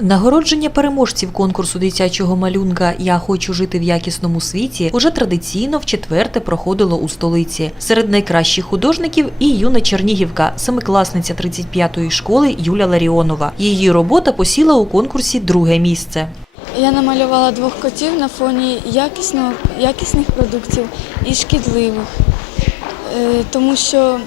Нагородження переможців конкурсу дитячого малюнка Я хочу жити в якісному світі уже традиційно в четверте проходило у столиці. Серед найкращих художників і юна Чернігівка, семикласниця 35-ї школи Юля Ларіонова. Її робота посіла у конкурсі друге місце. Я намалювала двох котів на фоні якісних продуктів і шкідливих, Е, тому що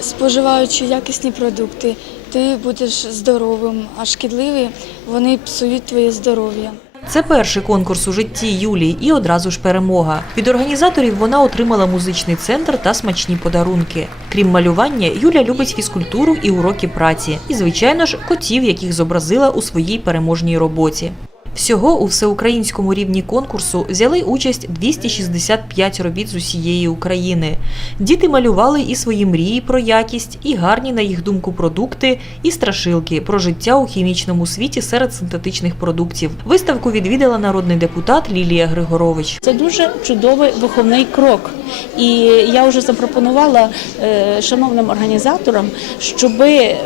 споживаючи якісні продукти, ти будеш здоровим, а шкідливі вони псують твоє здоров'я. Це перший конкурс у житті Юлії і одразу ж перемога. Від організаторів вона отримала музичний центр та смачні подарунки. Крім малювання, Юля любить фізкультуру і уроки праці. І, звичайно ж, котів, яких зобразила у своїй переможній роботі. Всього у всеукраїнському рівні конкурсу взяли участь 265 робіт з усієї України. Діти малювали і свої мрії про якість, і гарні, на їх думку, продукти, і страшилки про життя у хімічному світі серед синтетичних продуктів. Виставку відвідала народний депутат Лілія Григорович. Це дуже чудовий виховний крок. І я вже запропонувала е, шановним організаторам, щоб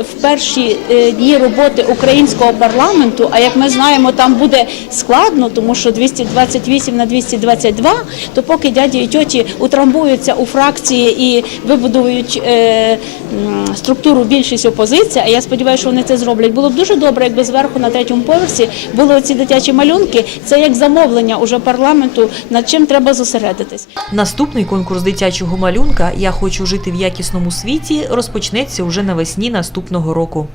в перші е, дні роботи українського парламенту, а як ми знаємо, там буде складно, тому що 228 на 222, то поки дяді і тьоті утрамбуються у фракції і вибудують е, структуру більшість опозиції, а я сподіваюся, що вони це зроблять. Було б дуже добре, якби зверху на третьому поверсі були оці дитячі малюнки. Це як замовлення уже парламенту, над чим треба зосередитись. Наступний конкурс дитячого малюнка Я хочу жити в якісному світі розпочнеться уже навесні наступного року.